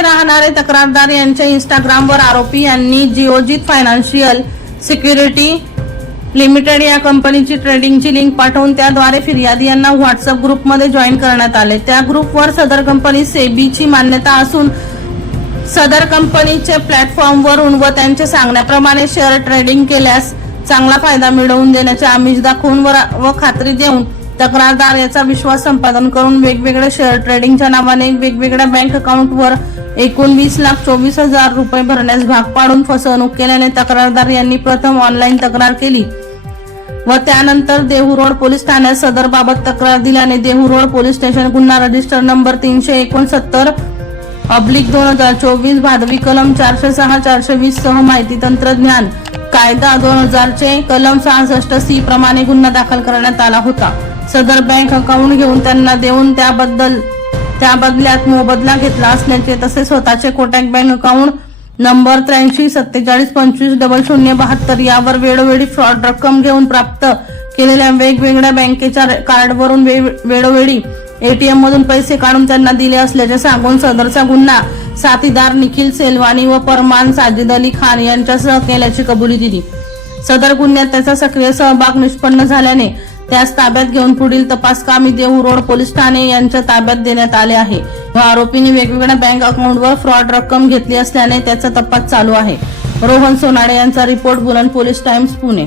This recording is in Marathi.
राहणारे तक्रारदार यांच्या इंस्टाग्रामवर आरोपी यांनी जिओजित फायनान्शियल सिक्युरिटी लिमिटेड या कंपनीची ट्रेडिंगची लिंक पाठवून त्याद्वारे फिर्यादी यांना व्हॉट्सअप ग्रुपमध्ये जॉईन करण्यात आले. त्या ग्रुपवर सदर कंपनी सेबीची मान्यता असून सदर कंपनीचे प्लॅटफॉर्मवरून व त्यांच्या सांगण्याप्रमाणे शेअर ट्रेडिंग केल्यास चांगला फायदा मिळवून देण्याचे आमिष दाखवून व- खात्री देऊन तक्रारदार याचा विश्वास संपादन करून वेगवेगळ्या शेअर ट्रेडिंगच्या नावाने वेगवेगळ्या बँक अकाउंटवर एकोणवीस लाख चोवीस हजार रुपये भरण्यास भाग पाडून फसवणूक केल्याने तक्रारदार यांनी प्रथम ऑनलाईन तक्रार केली. व त्यानंतर देहू रोड पोलीस ठाण्यात सदर बाबत तक्रार दिल्याने देहू रोड पोलीस स्टेशन गुन्हा रजिस्टर नंबर तीनशे एकोणसत्तर अब्लिक दोन हजार चोवीस भादवी कलम चारशे सहा चारशे वीस सह माहिती तंत्रज्ञान कायदा दोन हजारचे कलम सहासष्ट सी प्रमाणे गुन्हा दाखल करण्यात आला होता. सदर बँक अकाउंट घेऊन त्यांना देऊन त्याबद्दल त्या बदल्यात मोबदला घेतला असल्याचे तसेच स्वतःचे कोटॅक बँक अकाउंट नंबर त्र्याऐंशी सत्तेचाळीस पंचवीस डबल शून्य बहात्तर यावर वेळोवेळी फ्रॉड रक्कम घेऊन प्राप्त केलेल्या वेगवेगळ्या बँकेच्या कार्डवरून वे- वेळोवेळी एटीएम मधून पैसे काढून त्यांना दिले असल्याचे सांगून सदरचा गुन्हा. साथीदार निखिल सेलवानी व परमान साजिद अली खान यांच्यासह केल्याची कबुली दिली. सदर गुन्ह्यात त्याचा सक्रिय सहभाग निष्पन्न झाल्याने त्यास ताब्यात घेऊन पुढील तपास कामी देहू रोड पोलीस ठाणे यांच्या ताब्यात देण्यात आले आहे. व आरोपीने वेगवेगळ्या बँक अकाउंटवर फ्रॉड रक्कम घेतली असल्याने त्याचा तपास चालू आहे. रोहन सोनाडे यांचा रिपोर्ट बुलंद पोलीस टाइम्स पुणे.